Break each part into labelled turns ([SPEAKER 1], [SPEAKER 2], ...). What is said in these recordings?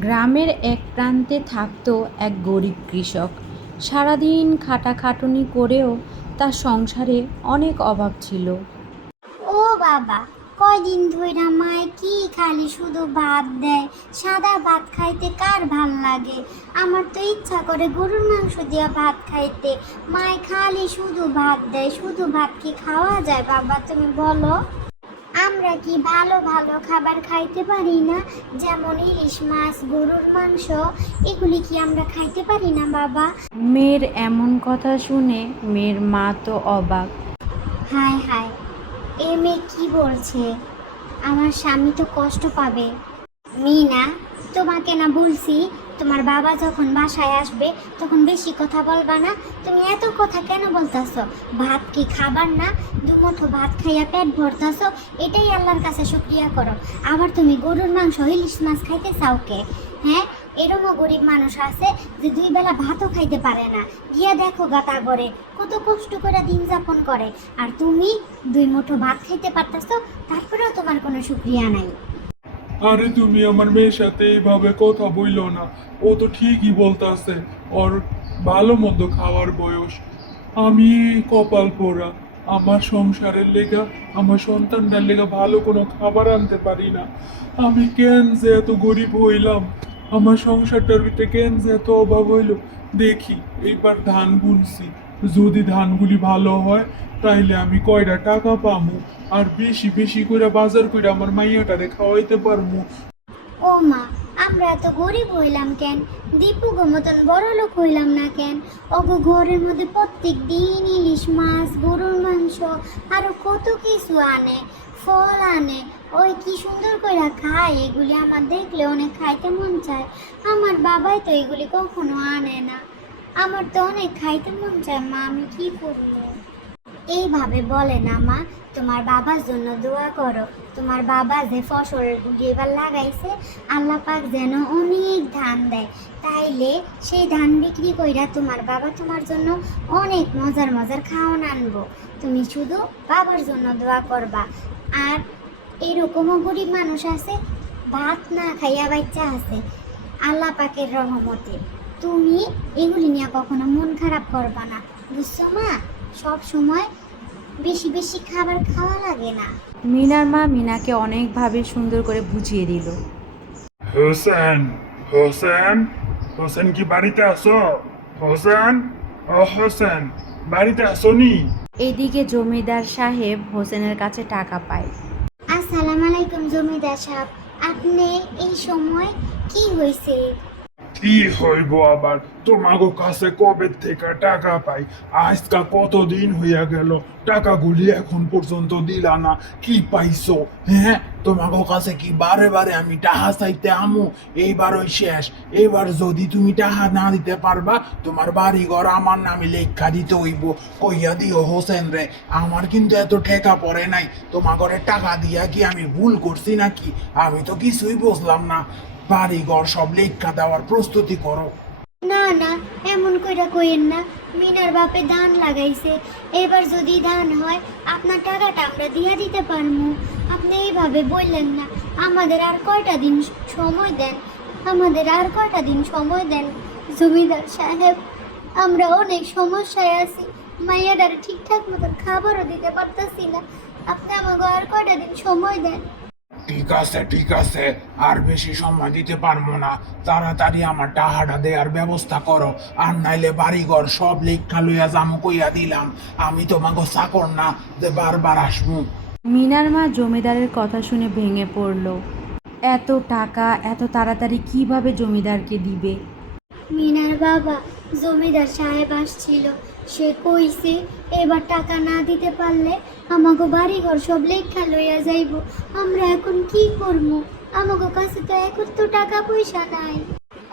[SPEAKER 1] গ্রামের এক প্রান্তে থাকতো এক গরিব কৃষক। সারাদিন খাটাখাটুনি করেও তার সংসারে অনেক অভাব ছিল।
[SPEAKER 2] ও বাবা, কয়দিন ধইরা মায় কি খালি শুধু ভাত দেয়? সাদা ভাত খাইতে কার ভালো লাগে? আমার তো ইচ্ছা করে গরুর মাংস দিয়া ভাত খাইতে। মায় খালি শুধু ভাত দেয়, শুধু ভাত কি খাওয়া যায় বাবা তুমি বলো। আমরা কি ভালো ভালো খাবার খাইতে পারি না? যেমন ইলিশ মাছ গরুর মাংস এগুলি কি আমরা খাইতে পারি না বাবা?
[SPEAKER 1] মেয়ের এমন কথা শুনে মেয়ের মা তো অবাক।
[SPEAKER 2] হায় হায় এ মেয়ে কি বলছে? আমার স্বামী তো কষ্ট পাবে। মিনা তোমাকে না বলছি তোমার বাবা যখন বাসায় আসবে, তখন বেশি কথা বলবা না। তুমি এত কথা কেন বলতাছো? ভাত কি খাবার না? দুমুঠো ভাত খাইয়া পেট ভরতাছো? এটাই আল্লাহর কাছে শুক্রিয়া করো। আবার তুমি গরুর মাংস, ইলিশ মাছ খাইতে চাও কে? হ্যাঁ? এরমও গরিব মানুষ আছে যে দুই বেলা ভাতও খাইতে পারে না। গিয়া দেখো গাতা করে কত কষ্ট করে দিন যাপন করে। আর তুমি দুই মুঠো ভাত খাইতে পারতাছো, তারপরেও তোমার কোনো শুক্রিয়া নাই।
[SPEAKER 3] আরে তুমি আমার মেয়ের সাথে এইভাবে কথা বইলো না। ও তো ঠিকই বলতাছে, ওর ভালো মন্দ খাওয়ার বয়স। আমি কপাল পোড়া, আমার সংসারের লেগা, আমার সন্তানদের লেগা ভালো কোনো খাবার আনতে পারি না। আমি কেন যে এত গরিব হইলাম? আমার সংসারটার ভিতরে কেন যে এত অভাব হইল? দেখি, এইবার ধান বুনছি। যদি ধানগুলি ভালো হয়, তাইলে আমি কয়টা টাকা পামু? আর বেশি বেশি করে বাজার করে আমার মাইয়াটারে খাওয়াইতে পারমু?
[SPEAKER 2] ও মা, আমরা এত গরিব হইলাম কেন? দীপু গো মতন বড় লোক হইলাম না কেন? ওগো ঘরের মধ্যে প্রত্যেক দিন ইলিশ মাছ, গরুর মাংস, আরও কত কিছু আনে, ফল আনে। ওই কি সুন্দর করে খায়, এগুলি আমার দেখলে অনেক খাইতে মন চায়। আমার বাবাই তো এগুলি কখনো আনে না। আমার তো অনেক খাইতে মন চায়, মা, আমি কি করব? এইভাবে বলে না, মা, তোমার বাবার জন্য দোয়া করো। তোমার বাবা যে ফসলগুলি এবার লাগাইছে, আল্লাহ পাক যেন অনেক ধান দেয়। তাইলে সেই ধান বিক্রি কইরা তোমার বাবা তোমার জন্য অনেক মজার মজার খাওয়ান আনব। তুমি শুধু বাবার জন্য দোয়া করবা। আর এরকমও গরিব মানুষ আছে, ভাত না খাইয়া বাচ্চা আছে, আল্লাহ পাকের রহমতে। তুমি এগুলি নিয়ে কখনো মন খারাপ করবা না বুঝছ মা? সব সময় বেশি বেশি খাবার খাওয়া লাগে না।
[SPEAKER 1] মিনার মা মিনাকে অনেকভাবে সুন্দর করে বুঝিয়ে দিল।
[SPEAKER 3] হোসেন হোসেন হোসেন কি বাড়িতে আসো হোসেন ও হোসেন বাড়িতে আসোনি?
[SPEAKER 1] এদিকে জমিদার সাহেব হোসেনের কাছে টাকা পায়।
[SPEAKER 2] আসসালামু আলাইকুম জমিদার সাহেব আপনি এই সময় কি হয়েছে?
[SPEAKER 3] কি হইব আবার? তোমাগো কাছে কবে থেকে টাকা পাই? আজকা কতদিন হইয়া গেল? টাকাগুলি এখন পর্যন্ত দিলা না। কি পাইছো? হ্যাঁ? তোমাগো কাছে কি বারে বারে আমি টাহা চাইতে আমু? এইবার ওই শেষ। এবার যদি তুমি টাহা না দিতে পারবা, তোমার বাড়ি ঘর আমার নামে লেখা দিতে হইব। কইয়া দিও, হোসেন রে, আমার কিন্তু এত ঠেকা পড়ে নাই। তোমার ঘরে টাকা দিয়া কি আমি ভুল করছি নাকি? আমি তো কিছুই বুঝলাম না। বাড়ি ঘর সব লেখা দেওয়ার প্রস্তুতি করো।
[SPEAKER 2] না না, এমন কইরা কইেন না। মিনার বাপে ধান লাগাইছে। এবার যদি ধান হয়, আপনার টাকাটা আমরা দিয়া দিতে পারব আপনি এইভাবে বললেন না। আমাদের আর কয়টা দিন সময় দেন? আমাদের আর কয়টা দিন সময় দেন? জমিদার সাহেব, আমরা অনেক সমস্যায় আছি। মাইয়াডারে ঠিকঠাক মতন খাবারও দিতে পারতেছি না। আপনি আমাকে আর কয়টা দিন সময় দেন?
[SPEAKER 3] ঠিক আছে ঠিক আছে। আর বেশি সময় দিতে পারব না। তাড়াতাড়ি আমার টাহাটা দেওয়ার ব্যবস্থা করো। আর নাইলে বাড়িঘর সব লেখা লইয়া জামু কইয়া দিলাম। আমি তোমাকে চাকর না যে বারবার আসব।
[SPEAKER 1] মিনার মা জমিদারের কথা শুনে ভেঙে পড়ল। এত টাকা এত তাড়াতাড়ি কীভাবে জমিদারকে দিবে?
[SPEAKER 2] মিনার বাবা জমিদার সাহেব আসছিল। সে কইছে, এবার টাকা না দিতে পারলে আমাকে বাড়িঘর সব লেখা লইয়া যাইব। আমরা এখন কি করব আমাকে কাছে তো এখন তো টাকা পয়সা নাই।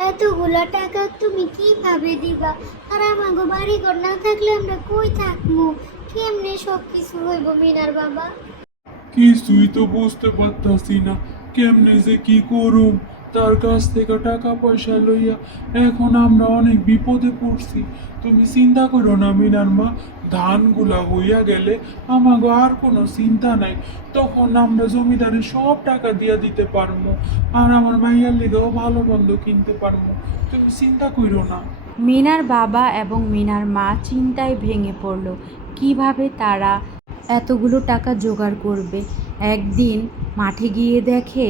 [SPEAKER 2] এতগুলা টাকা তুমি কীভাবে দিবা? আর আমাকে বাড়িঘর না থাকলে আমরা কই থাকব কেমনে সব কিছু হইব মিনার বাবা?
[SPEAKER 3] কিছুই তো বুঝতে পারতাছি না, কেমনে যে কি করুম? তার কাছ থেকে টাকা পয়সা লইয়া এখন আমরা অনেক বিপদে পড়ছি। তুমি চিন্তা করো না মিনার মা, ধানগুলা হইয়া গেলে আমাগো আর কোনো চিন্তা নাই। তখন আমরা জমিদারের সব টাকা দিয়া দিতে পারব আর আমার মাইয়ার লেগেও ভালো মন্দ কিনতে পারব তুমি চিন্তা করো না।
[SPEAKER 1] মিনার বাবা এবং মিনার মা চিন্তায় ভেঙে পড়ল। কীভাবে তারা এতগুলো টাকা জোগাড় করবে? একদিন মাঠে গিয়ে দেখে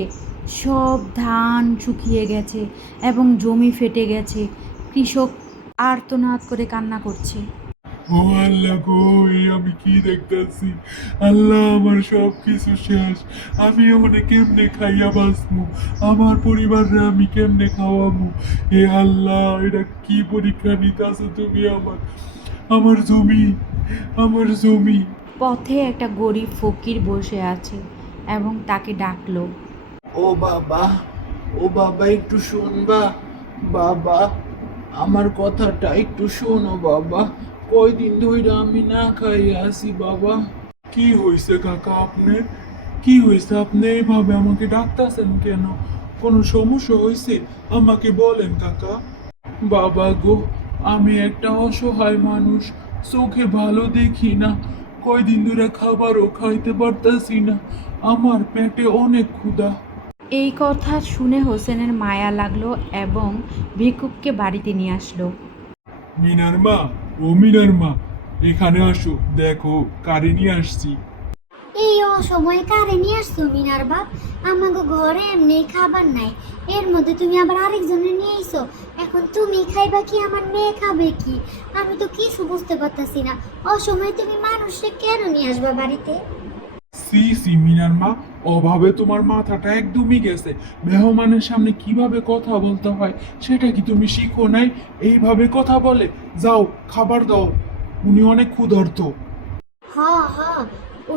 [SPEAKER 1] সব ধান শুকিয়ে গেছে এবং জমি ফেটে গেছে। কৃষক আর্তনাদ করে কান্না করছে।
[SPEAKER 3] ও আল্লাহ গো এই আমি কি দেখতেছি? আল্লাহ আমার সব কিছু শেষ। আমি ওখানে কেমনে খাইয়া বাঁচবো আমার পরিবাররে আমি কেমনে খাওয়াবো এ আল্লাহ এটা কি পরীক্ষা নিতে তুমি আমার? আমার জমি আমার জমি।
[SPEAKER 1] পথে একটা গরিব ফকির বসে আছে এবং তাকে ডাকলো
[SPEAKER 4] ও বাবা ও বাবা একটু শুনবা। বাবা আমার কথাটা একটু শোনো বাবা। কয়দিন ধরে আমি না খাই আসি বাবা।
[SPEAKER 3] কি হয়েছে কাকা আপনার? কি হয়েছে আপনি এইভাবে আমাকে ডাকতেছেন কেন? কোনো সমস্যা হয়েছে আমাকে বলেন কাকা। বাবা গো আমি একটা অসহায় মানুষ চোখে ভালো দেখি না। কয়দিন ধরে খাবারও খাইতে পারতাছি না। আমার পেটে অনেক ক্ষুধা।
[SPEAKER 1] এই কথা শুনে হোসেনের মায়া লাগল এবং ভিক্ষুককে বাড়িতে নিয়ে আসলো।
[SPEAKER 3] মিনার মা ও মিনার মা এখানে আসো দেখো কারে নিয়ে আসছি।
[SPEAKER 2] এই অসময়ে কারে নিয়ে আসছো মিনার বাপ আমাকে ঘরে এমনি খাবার নাই। এর মধ্যে তুমি আবার আরেকজনের নিয়ে আইছো এখন তুমি খাইবা কি আমার মেয়ে খাবে কি? আমি তো কিছু বুঝতে পারতাছি না। অসময়ে তুমি মানুষকে কেন নিয়ে আসবা বাড়িতে?
[SPEAKER 3] সি সি মিনার মা অভাবে তোমার মাথাটা একদমই গেছে। মেহমানের সামনে কীভাবে কথা বলতে হয়, সেটা কি তুমি শিখো নাই? এইভাবে কথা বলে, যাও, খাবার দাও। উনি অনেক ক্ষুধার্ত।
[SPEAKER 2] হ হ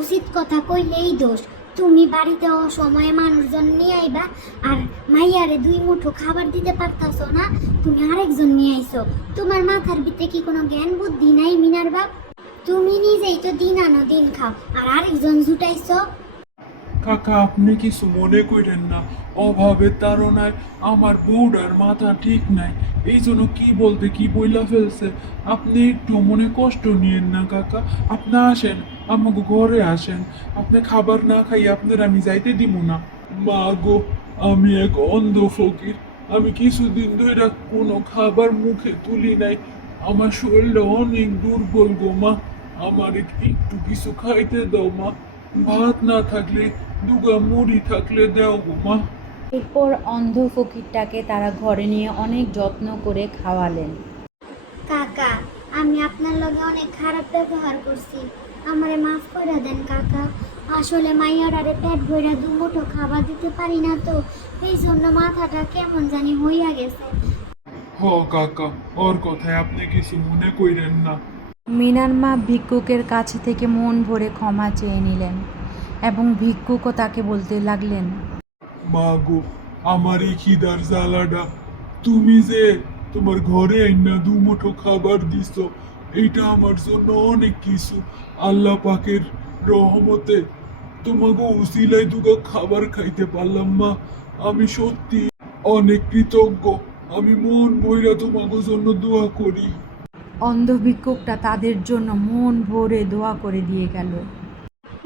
[SPEAKER 2] উচিত কথা কইলেই দোষ। তুমি বাড়িতে অসময়ে মানুষজন নিয়ে আইবা, আর মাইয়ারে দুই মুঠো খাবার দিতে পারতাছো না, তুমি আরেকজন নিয়ে আইছো। তোমার মাথার ভিতরে কি কোনো জ্ঞান বুদ্ধি নাই, মিনার বাপ? তুমি নিজেই তো দিন আনো দিন খাও, আর আরেকজন জুটাইছো?
[SPEAKER 3] কাকা, আপনি কিছু মনে করেন না। অভাবের তাড়নায় আমার বউডার মাথা ঠিক নাই। এই জন্য কি বলতে কি বইলা ফেলছে? আপনি একটু মনে কষ্ট নিয়েন না কাকা। আপনি আসেন আমাকে ঘরে আসেন। আপনি খাবার না খাই আপনার আমি যাইতে দিব না। মা গো, আমি এক অন্ধ ফকির। আমি কিছুদিন ধরে কোনো খাবার মুখে তুলি নাই। আমার শরীরটা অনেক দুর্বল গো মা। আমার একটু কিছু খাইতে দাও মা। ভাত না থাকলে দুগা মুড়ি থাকলে দাও গো মা।
[SPEAKER 1] এরপর অন্ধ ফকিরটাকে তারা ঘরে নিয়ে অনেক যত্ন করে খাওয়ালেন।
[SPEAKER 2] কাকা আমি আপনার লগে অনেক খারাপ ব্যবহার করছি। আমারে মাফ করে দেন কাকা। আসলে মাইয়ার আরে পেট ভইরা দু মুঠো খাবার দিতে পারি না তো। এই জন্য মাথাটা কেমন জানি হইয়া গেছে।
[SPEAKER 3] হ কাকা ওর কথায় আপনি কিছু মনে কইরেন না।
[SPEAKER 1] মিনার মা ভিক্ষুকের কাছ থেকে মন ভরে ক্ষমা চেয়ে নিলেন এবং ভিক্ষুকও তাকে বলতে লাগলেন
[SPEAKER 3] মা গো আমার এই খিদার জ্বালাটা। তুমি যে তোমার ঘরে আইনা দু মুঠো খাবার দিছ এইটা আমার জন্য অনেক কিছু। আল্লাহ পাকের রহমতে তোমাকে উসিলাই দুগা খাবার খাইতে পারলাম, মা। আমি সত্যি অনেক কৃতজ্ঞ। আমি মন বইরা তোমাকে জন্য দোয়া করি।
[SPEAKER 1] অন্ধ ভিক্ষুকটা তাদের জন্য মন ভরে দোয়া করে দিয়ে গেল।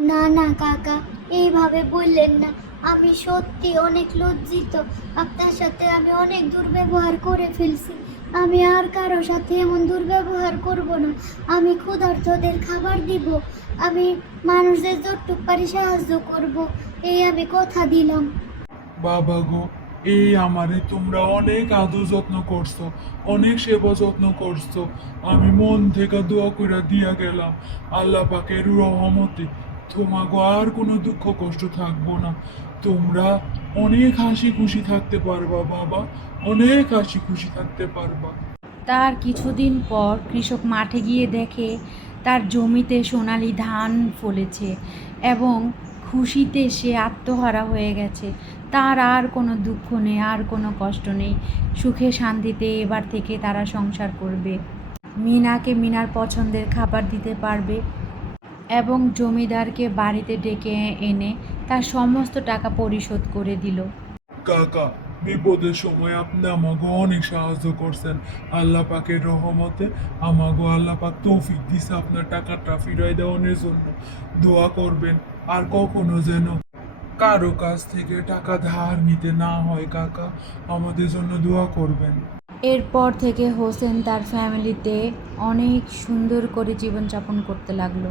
[SPEAKER 2] না না কাকা এইভাবে বললেন না। আমি সত্যি অনেক লজ্জিত। আপনার সাথে আমি অনেক দুর্ব্যবহার করে ফেলছি। আমি আর কারও সাথে এমন দুর্ব্যবহার করব না। আমি ক্ষুধার্তদের খাবার দিব। আমি মানুষদের যতটুক পারি সাহায্য করব। এই আমি কথা দিলাম।
[SPEAKER 3] বাবা গো এই আমারে তোমরা অনেক আদর যত্ন করছ, অনেক সেবা যত্ন করছ। আমি মন থেকে দোয়া করে দিয়া গেলাম, আল্লাহ পাকের রহমতে তোমাগো আর কোনো দুঃখ কষ্ট থাকব না। তোমরা অনেক হাসি খুশি থাকতে পারবা, বাবা, অনেক হাসি খুশি থাকতে পারবা।
[SPEAKER 1] তার কিছুদিন পর কৃষক মাঠে গিয়ে দেখে, তার জমিতে সোনালি ধান ফলেছে এবং খুশিতে সে আত্মহারা হয়ে গেছে। তার আর কোনো দুঃখ নেই, আর কোনো কষ্ট নেই। সুখে শান্তিতে এবার থেকে তারা সংসার করবে। মিনাকে মিনার পছন্দের খাবার দিতে পারবে এবং জমিদারকে বাড়িতে ডেকে এনে তার সমস্ত টাকা পরিশোধ করে দিল।
[SPEAKER 3] কাকা, বিপদের সময় আপনি আমাকে অনেক সাহায্য করছেন। আল্লাহ পাকের রহমতে আমাকে আল্লাহ পাক তৌফিক দিছে আপনার টাকাটা ফিরাই দেওয়ানোর জন্য। দোয়া করবেন, আর কখনো যেন কারও কাছ থেকে টাকা ধার নিতে না হয়, কাকা। আমাদের জন্য দোয়া করবেন।
[SPEAKER 1] এরপর থেকে হোসেন তার ফ্যামিলিতে অনেক সুন্দর করে জীবনযাপন করতে লাগল।